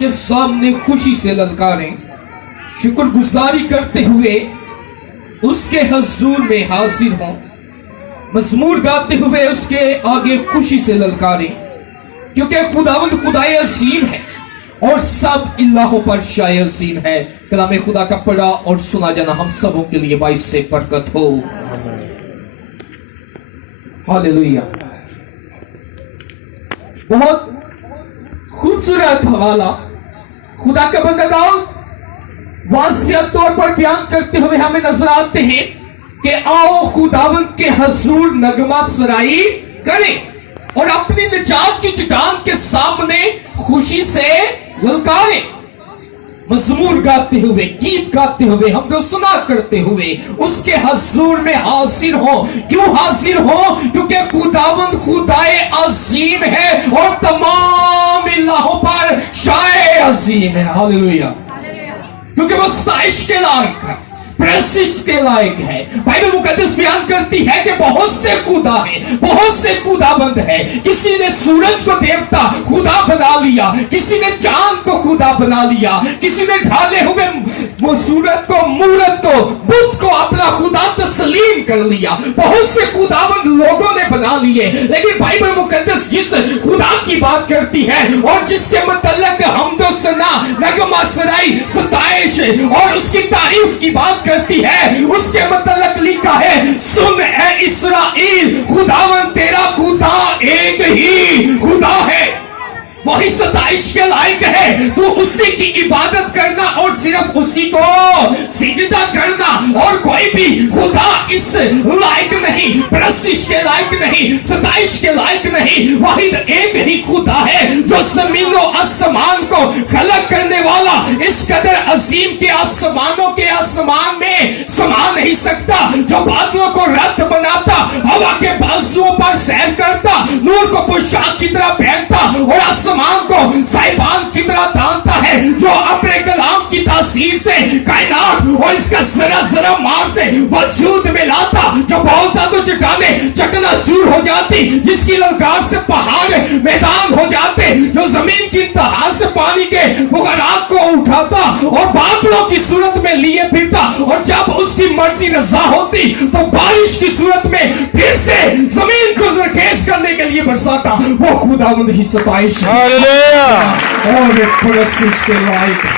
के सामने खुशी से ललकारें, शुक्रगुजारी करते हुए उसके हजूर में हाजिर हों, मजमूर गाते हुए उसके आगे खुशी से ललकारें, क्योंकि खुदावंद खुदाए अजीम है और सब इलाहों पर शाय अजीम है। कलाम खुदा का पढ़ा और सुना जाना हम सबों के लिए बाइस से बरकत हो। हालेलुया। बहुत खूबसूरत हवाला खुदा का बंदा दाऊद वाज़िह तौर पर बयान करते हुए हमें नजर आते हैं कि आओ खुदावंद के हजूर नगमा सराई करें और अपनी निजात की चट्टान के सामने खुशी से ललकारें, मजमूर गाते हुए, गीत गाते हुए, हमदो सुना करते हुए उसके हजूर में हाजिर हो। क्यों हाजिर हो? क्योंकि खुदावंद खुदाए अजीम है और तमाम इलाहों पर शाए अजीम है। हालेलुया। क्योंकि वो सताइश के लायक है, प्रेसिस के लायक है। बाइबल मुकद्दस बयान करती है कि बहुत से खुदा है, बहुत से खुदाबंद है। किसी ने सूरज को देवता खुदा बना लिया, किसी ने चांद को खुदा बना लिया, किसी ने ढाले हुए सूरत को, मूरत को, बुत को अपना खुदा तस्लीम कर लिया। बहुत से खुदाबंद लोगों ने बना लिए, लेकिन बाइबल मुकद्दस जिस खुदा की बात करती है और जिसके मतलब हमदो सना, नगमा सराई, सताइश और उसकी तारीफ की बात करती है, उसके मतलब लिखा है, सुन ए इस्राएल, खुदावन तेरा खुदा एक ही खुदा है, वही सताइश के लायक है। तो उसी की इबादत करना और सिर्फ उसी को सिजदा करना, और कोई भी खुदा इस लायक नहीं, प्रशिश के लायक नहीं, सताइश के लायक नहीं। वाहिद एक ही खुदा है जो जमीनों आसमान को खलक करने वाला, इस कदर अजीम के आसमानों के आसमान में समा नहीं सकता, जो बादलों को रथ बनाता, हवा के बाजुओं पर सैर करता, नूर को पोशाक की तरह पहनता और आसमान को साइबान की तरह तानता है, जो अपने कलाम की तासीर से कायनात और इसका जरा जरा मार से वजूद में लाता, जो बोलता तो चट्टाने चकनाचूर हो जाती, जिसकी ललकार से पहाड़ मैदान हो जाते, जो जमीन की इंतहा से पानी के बुखारात को उठाता और बादलों की सूरत में लिए फिरता, और जब उसकी मर्जी रजा होती तो बारिश की सूरत में फिर से जमीन को जरखेज करने के लिए बरसाता, वो खुदावंद ही सताइश और प्रशिश के लायक है,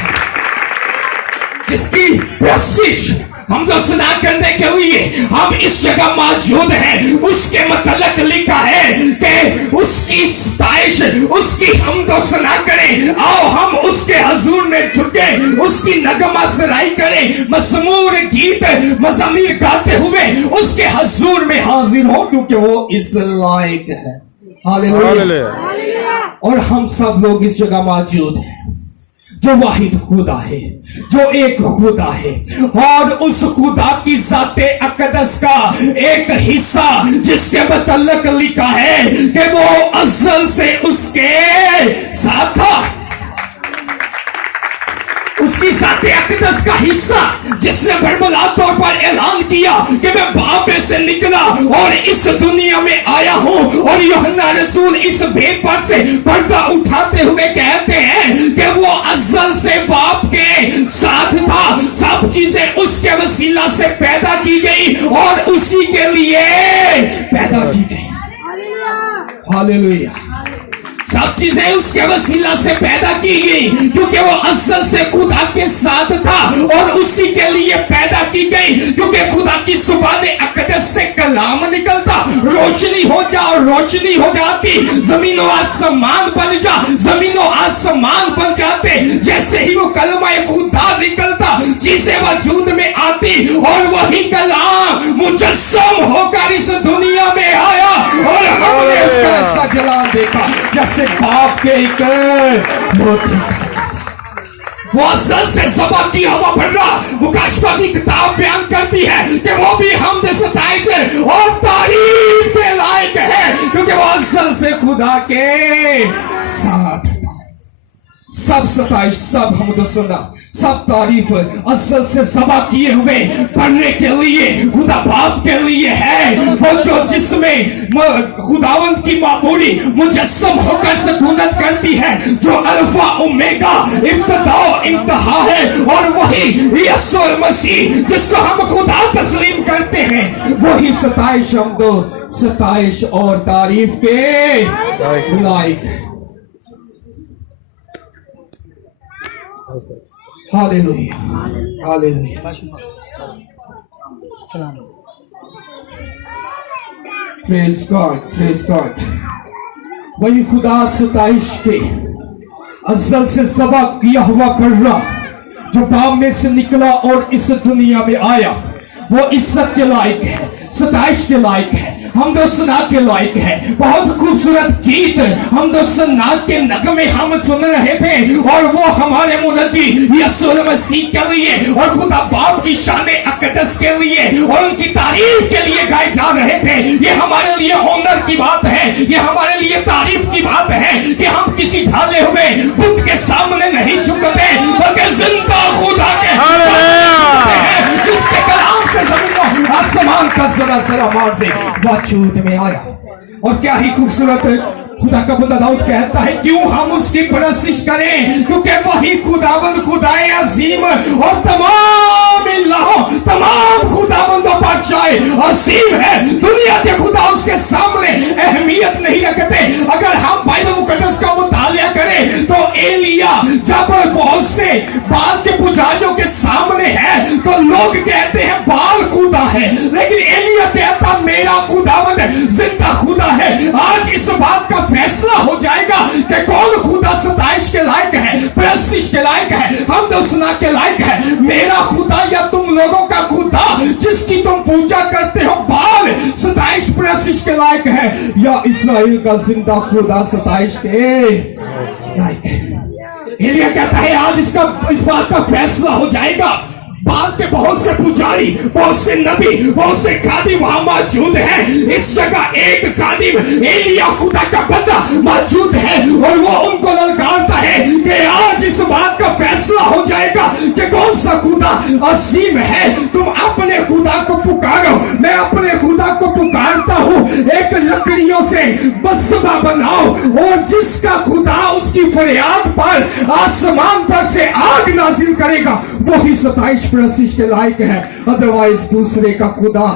जिसकी प्रशिश हम तो सुना करने के लिए हम इस जगह मौजूद हैं। उसके मतलब लिखा है कि उसकी सताइश, उसकी हम तो सुना करें। आओ हम उसके हजूर में झुके, उसकी नगमा सराई करें, मजमूर गीत मज़ामीर गाते हुए उसके हजूर में हाजिर हो, क्योंकि वो इस लायक है। हालेलुया। और हम सब लोग इस जगह मौजूद हैं जो वाहिद खुदा है, जो एक खुदा है, और उस खुदा की ज़ाते अक़दस का एक हिस्सा, जिसके मतलब लिखा है कि वो अज़ल से उसके साथ था, उसकी ज़ाते अक़दस का हिस्सा, जिसने बरमला तौर पर ऐलान किया कि मैं बाप से निकला और इस दुनिया में आया हूं। और यूहन्ना रसूल इस भेद पर से पर्दा उठाते हुए कहते हैं कि वो अज़ल से बाप के साथ था, सब चीजें उसके वसीला से पैदा की गई और उसी के लिए पैदा की गई। हालेलुया। सब चीजें उसके वसीला से पैदा की गई, क्योंकि वो असल से खुदा के साथ था और उसी के लिए पैदा की गई, क्योंकि खुदा की जुबान अक़दस से कलाम निकलता, रोशनी हो जा और रोशनी हो जाती, जमीनों आसमान बन जा, जमीनों आसमान बन जाते। जैसे ही वो कलमा खुदा निकलता, चीजें वजूद में आती, और वही कलाम मुजस्सम होकर इस दुनिया में आया, और हमने उसका ऐसा जलाल देखा जैसे बाप के एक मोती का जलाल। वो अज़ल से ज़बा की हवा भर रहा। मुकाशफा की किताब बयान करती है कि वो भी हमद सताइश और तारीफ के लायक है, क्योंकि वो अज़ल से खुदा के साथ था। सब सताइश, सब हमद सना, सब तारीफ असल से सबा किए हुए पढ़ने के लिए खुदा बाप के लिए है, वो जो जिसमें खुदावंत की मामूली मुजस्सम होकर सकूनत करती है, जो अल्फा ओमेगा इब्तिदा इंतहा है, और वही यीशु मसीह जिसको हम खुदा तस्लीम करते हैं, वही सताइश हमदो सताइश और तारीफ के लायक। Hallelujah hallelujah. Praise God praise God. वही खुदा सताइश के अज़ल से सबा किया हुआ पर्रा जो बाप में से निकला और इस दुनिया में आया, वो इज्जत के लायक है, सताइश के लायक है, हमदो सना के लायक है। बहुत खूबसूरत गीत हमदो सना के नगमे हम सुन रहे थे, और वो हमारे मुनज्जी यीशु मसीह के लिए और खुदा बाप की शान अक़दस के लिए और उनकी तारीफ के लिए गाए जा रहे थे। ये हमारे लिए ऑनर की बात है, ये हमारे लिए तारीफ की बात है कि हम किसी ढाले हुए बुत के सामने नहीं झुकते, बल्कि जिंदा खुदा के हैं, जिसके कलाम से जमीन आसमान का जरा मार से वजूद में आया। और क्या ही खूबसूरत खुदा का बंदा दाऊद कहता है, क्यों हम उसकी परस्तिश करें, क्योंकि वही खुदावंद खुदाए अजीम और तमाम इल्लाहों तमाम खुदावंदों पर चाहे अजीम है। दुनिया के खुदा उसके सामने अहमियत नहीं रखते। अगर हम बाइबल मुकद्दस का मुतालिया करें तो एलिया जब बहुत से बाल के पुजारियों के सामने है तो लोग कहते हैं बाल खुदा है, लेकिन एलिया कहता मेरा खुदावंद जिंदा खुदा है। आज इस बात का फैसला हो जाएगा कि कौन खुदा सताइश के लायक है, परस्तिश के लायक है, हमदोसना के लायक है। मेरा खुदा या तुम लोगों का खुदा जिसकी तुम पूजा करते हो बाल सताइश परस्तिश के लायक है, या इस्राएल का जिंदा खुदा सताइश के लायक है। एलिया कहता है आज इस बात का फैसला हो जाएगा। बाल के बहुत से पुजारी, बहुत से नबी, बहुत से खादिम वहां मौजूद हैं। इस जगह एक खादिम एलिया खुदा का बंदा मौजूद है, और वो उनको ललकारता है कि आज इस बात का फैसला हो जाएगा कि कौन सा खुदा असीम है। तुम अपने खुदा को पुकारो, मैं अपने खुदा को पुकारता हूँ। एक लकड़ियों से मसबा बनाओ, और जिसका खुदा उसकी फरियाद पर आसमान पर से आग नाजिल करेगा, वही सताइश परस्तिश के लायक है। अदरवाइज दूसरे का खुदा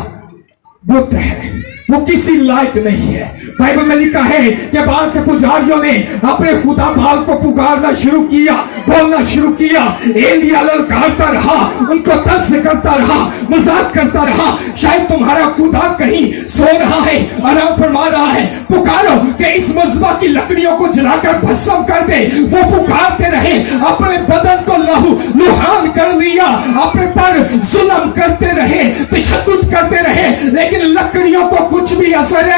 बुत है, वो किसी लायक नहीं है। बाइबल में लिखा है कि बाल के पुजारियों ने अपने खुदा बाल को पुकारना शुरू किया, बोलना शुरू किया। एलिया ललकारता रहा, उनको तंज करता रहा, मजाक करता रहा। शायद तुम्हारा खुदा कहीं सो रहा है, आराम फरमा रहा है। पुकारो कि इस मज़बा की लकड़ियों को जलाकर भस्म कर दे। वो पुकारते रहे, अपने बदन को लुहान कर लिया, अपने पर जुल्म करते रहे, तशद्दुद करते रहे, लेकिन लकड़ियों को कुछ भी असर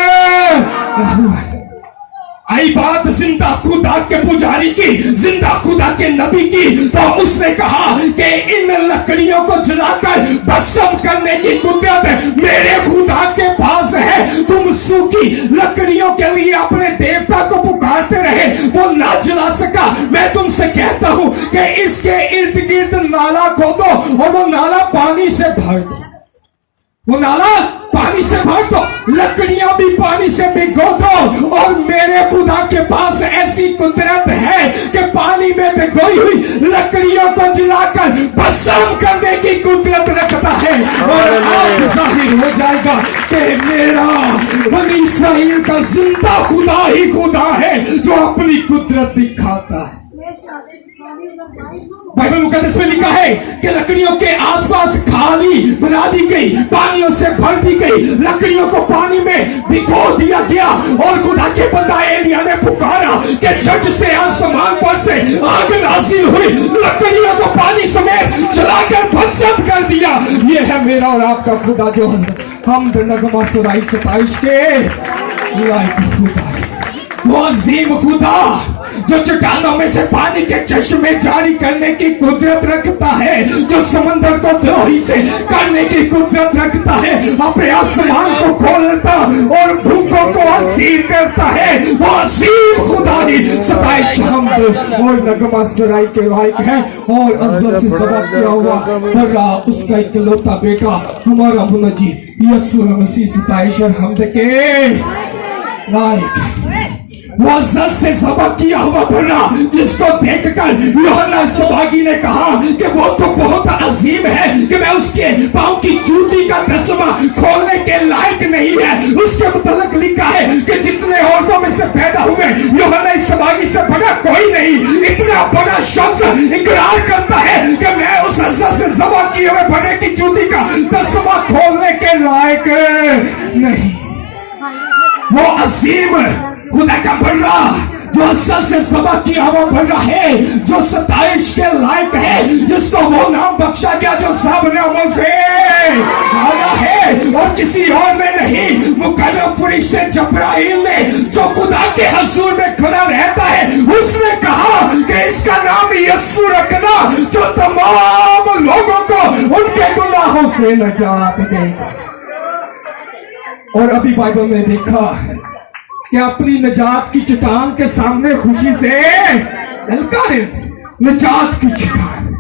आई। बात जिंदा खुदा के पुजारी की, जिंदा खुदा के नबी की, तो उसने कहा कि इन लकड़ियों को जलाकर भस्म करने की कुदरत मेरे खुदा के पास है। तुम सूखी लकड़ियों के लिए अपने देवता को पुकारते रहे, वो ना जला सका। मैं तुमसे कहता हूं कि इसके इर्द गिर्द नाला खोदो और वो नाला पानी से भर दो, वो नाला पानी से भर दो, लकड़ियां भी पानी से भिगो दो। और मेरे खुदा के पास ऐसी कुदरत है कि पानी में भिगोई हुई लकड़ियों को जलाकर भस्म करने की कुदरत रखता है। और आज जाहिर हो जाएगा कि मेरा बनी इस्राएल का जिंदा खुदा ही खुदा है जो अपनी कुदरत दिखाता है। बाइबल मुकद्दस में लिखा है कि लकड़ियों के आसपास खाली बना दी गई, पानियों से भर दी गई, लकड़ियों को पानी में भिगो दिया गया। और खुदा के बंदा एलिया ने पुकारा कि झट से आसमान पर से आग नाज़िल हुई, लकड़ियों को पानी समेत जलाकर भस्म कर दिया। ये है मेरा और आपका खुदा जो हम नगमा सुराई 27 के लायक खुदा है। वो अजीम खुदा जो चट्टानों में से पानी के चश्मे जारी करने की कुदरत रखता है, जो समंदर को द्रोही से करने की कुदरत रखता है, अपने आसमान को खोलता और भूखों को असीर करता है, वो असीम खुदा ही सताइश हमद और नगमा सराय के लायक है। और अज़ल से सबक किया हुआ बर्रा उसका इकलौता बेटा हमारा मुनजी यीशु मसीह सताइश और हमद के लायक है। वो अज़ल से सबक किया हुआ बर्रा जिसको देखकर यूहन्ना सौभागी ने कहा कि वो तो बहुत अजीम है कि मैं उसके पांव की चूड़ी का दसवां खोलने के लायक नहीं है। उसके मुतल्लिक लिखा है कि जितने औरतों में से पैदा हुए यूहन्ना सौभागी से बड़ा कोई नहीं। इतना बड़ा शख्स इकरार करता है कि मैं उस अज़ल से सबक किए हुए बर्रे की चूड़ी का दसवां खोलने के लायक नहीं। वो अजीम खुदा का बर्रा जो असल से सबक किया हुआ बर्रा है, जो सताइश के लायक है, जिसको वो नाम बख्शा गया जो सब नामों से आला है और किसी और ने नहीं। मुकर्रम फरिश्ते जब्राइल ने जो खुदा के हजूर में खड़ा रहता है उसने कहा कि इसका नाम यीशु रखना जो तमाम लोगों को उनके गुनाहों से नजात देगा। और अभी बाइबल में देखा कि अपनी नजात की चट्टान के सामने खुशी से ललकारे। नजात की चट्टान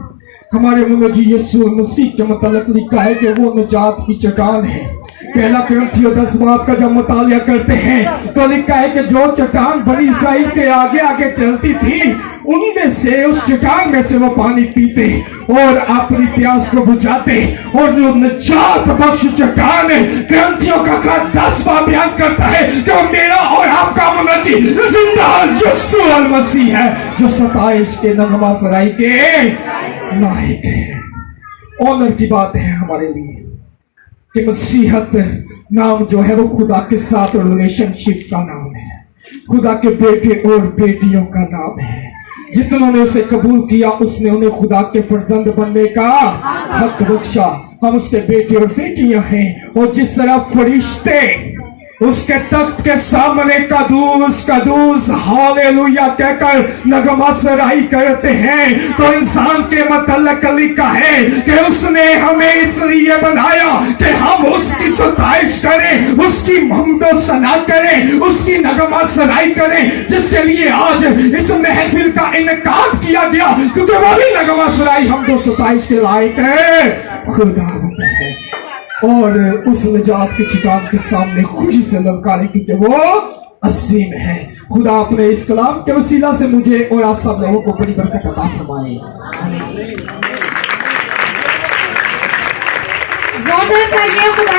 हमारे मुनजी यीशु मसीह के मतलब लिखा है कि वो नजात की चट्टान है। पहला कुरिन्थियों 10 बात का जब मुतालिया करते हैं तो लिखा है कि जो चट्टान बनी इसराइल के आगे आगे चलती थी उनमें से उस चट्टान में से वो पानी पीते और अपनी प्यास को बुझाते। और जो नजात बख्श चट्टान है कुरिन्थियों का खत 10 बार बयान करता है कि वो मेरा और आपका मुनजी जिंदा यीशु मसीह है जो सताइश के नगमा सराय के लायक है। ऑनर की बात है हमारे लिए कि मसीहत नाम जो है वो खुदा के साथ रिलेशनशिप का नाम है, खुदा के बेटे और बेटियों का नाम है। जितनों ने उसे कबूल किया उसने उन्हें खुदा के फर्जंद बनने का हक बख्शा। हम उसके बेटे और बेटियां हैं। और जिस तरह फरिश्ते उसके तख्त के सामने कदूस कदूस हालेलुया कहकर नगमा सराई करते हैं तो इंसान के मतलब लिखा है कि उसने हमें इसलिए बनाया कि हम उसकी सताइश करें, उसकी महमदो सना करें, उसकी नगमा सराई करें, जिसके लिए आज इस महफिल का इनकाद किया गया क्योंकि वही नगमा सराई हम दो सताइश के लायक है खुदा है। और उस निजात की चट्टान के सामने खुशी से ललकारे क्योंकि वो अजीम है। खुदा अपने इस कलाम के वसीला से मुझे और आप सब लोगों को बड़ी बरकत अता फरमाए। जोरदार तालियां खुदा